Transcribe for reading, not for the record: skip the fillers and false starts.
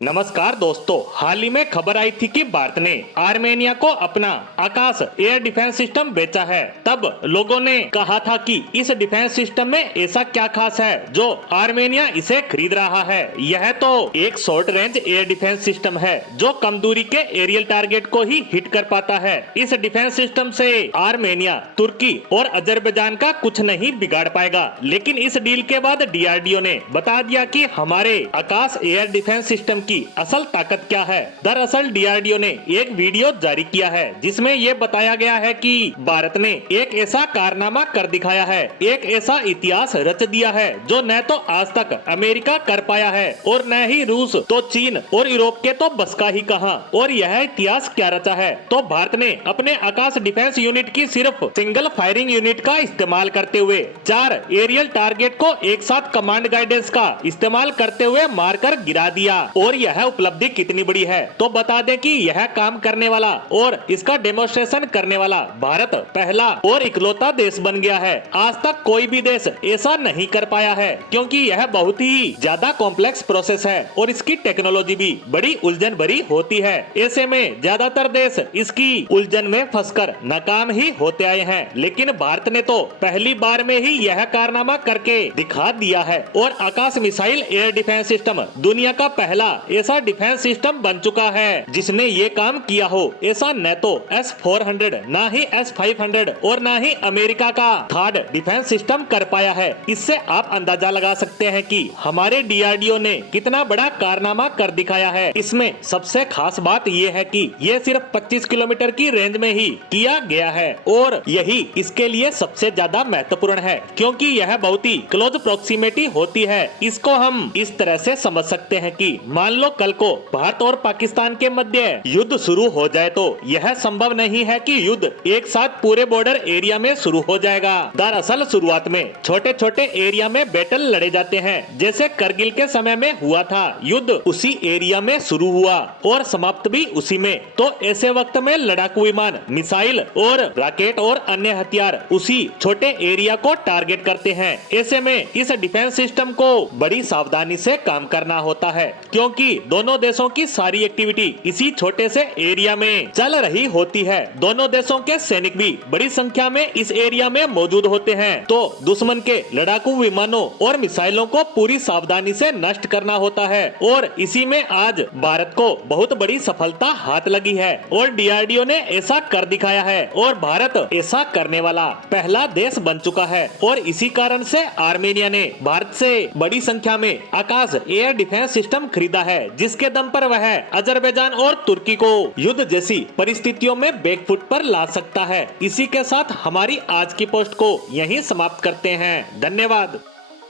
नमस्कार दोस्तों, हाल ही में खबर आई थी कि भारत ने आर्मेनिया को अपना आकाश एयर डिफेंस सिस्टम बेचा है। तब लोगों ने कहा था कि इस डिफेंस सिस्टम में ऐसा क्या खास है जो आर्मेनिया इसे खरीद रहा है। यह तो एक short range air defence system है जो कम दूरी के एरियल टारगेट को ही हिट कर पाता है। इस डिफेंस सिस्टम से आर्मेनिया, तुर्की और अजरबैजान का कुछ नहीं बिगाड़ पाएगा। लेकिन इस डील के बाद डीआरडीओ ने बता दिया कि हमारे आकाश एयर डिफेंस सिस्टम की असल ताकत क्या है। दरअसल डीआरडीओ ने एक वीडियो जारी किया है जिसमें ये बताया गया है कि भारत ने एक ऐसा कारनामा कर दिखाया है, एक ऐसा इतिहास रच दिया है जो न तो आज तक अमेरिका कर पाया है और न ही रूस, तो चीन और यूरोप के तो बस का ही कहा। और यह इतिहास क्या रचा है, तो भारत ने अपने आकाश डिफेंस यूनिट की सिर्फ सिंगल फायरिंग यूनिट का इस्तेमाल करते हुए 4 एरियल टारगेट को एक साथ कमांड गाइडेंस का इस्तेमाल करते हुए मारकर गिरा दिया। और यह उपलब्धि कितनी बड़ी है, तो बता दें कि यह काम करने वाला और इसका डेमोन्स्ट्रेशन करने वाला भारत पहला और इकलौता देश बन गया है। आज तक कोई भी देश ऐसा नहीं कर पाया है क्योंकि यह बहुत ही ज्यादा कॉम्प्लेक्स प्रोसेस है और इसकी टेक्नोलॉजी भी बड़ी उलझन भरी होती है। ऐसे में ज्यादातर देश इसकी उलझन में फंसकर नाकाम ही होते आए हैं। लेकिन भारत ने तो पहली बार में ही यह कारनामा करके दिखा दिया है और आकाश मिसाइल एयर डिफेंस सिस्टम दुनिया का पहला ऐसा डिफेंस सिस्टम बन चुका है जिसने ये काम किया हो। ऐसा न तो S-400, ना ही S-500 और ना ही अमेरिका का थर्ड डिफेंस सिस्टम कर पाया है। इससे आप अंदाजा लगा सकते हैं कि हमारे डीआरडीओ ने कितना बड़ा कारनामा कर दिखाया है। इसमें सबसे खास बात ये है कि ये सिर्फ 25 किलोमीटर की रेंज में ही किया गया है और यही इसके लिए सबसे ज्यादा महत्वपूर्ण है क्योंकि यह बहुत ही क्लोज प्रोक्सीमेटी होती है। इसको हम इस तरह से समझ सकते हैं कि मान लो कल को भारत और पाकिस्तान के मध्य युद्ध शुरू हो जाए तो यह संभव नहीं है कि युद्ध एक साथ पूरे बॉर्डर एरिया में शुरू हो जाएगा। दरअसल शुरुआत में छोटे छोटे एरिया में बैटल लड़े जाते हैं, जैसे करगिल के समय में हुआ था। युद्ध उसी एरिया में शुरू हुआ और समाप्त भी उसी में। तो ऐसे वक्त में लड़ाकू विमान, मिसाइल और रॉकेट और अन्य हथियार उसी छोटे एरिया को टारगेट करते हैं। ऐसे में इस डिफेंस सिस्टम को बड़ी सावधानी से काम करना होता है क्योंकि दोनों देशों की सारी एक्टिविटी इसी छोटे से एरिया में चल रही होती है। दोनों देशों के सैनिक भी बड़ी संख्या में इस एरिया में मौजूद होते हैं, तो दुश्मन के लड़ाकू विमानों और मिसाइलों को पूरी सावधानी से नष्ट करना होता है। और इसी में आज भारत को बहुत बड़ी सफलता हाथ लगी है और डीआरडीओ ने ऐसा कर दिखाया है और भारत ऐसा करने वाला पहला देश बन चुका है। और इसी कारण से आर्मेनिया ने भारत से बड़ी संख्या में आकाश एयर डिफेंस सिस्टम खरीदा है, जिसके दम पर वह अजरबैजान और तुर्की को युद्ध जैसी परिस्थितियों में बैकफुट पर ला सकता है। इसी के साथ हमारी आज की पोस्ट को यहीं समाप्त करते हैं। धन्यवाद।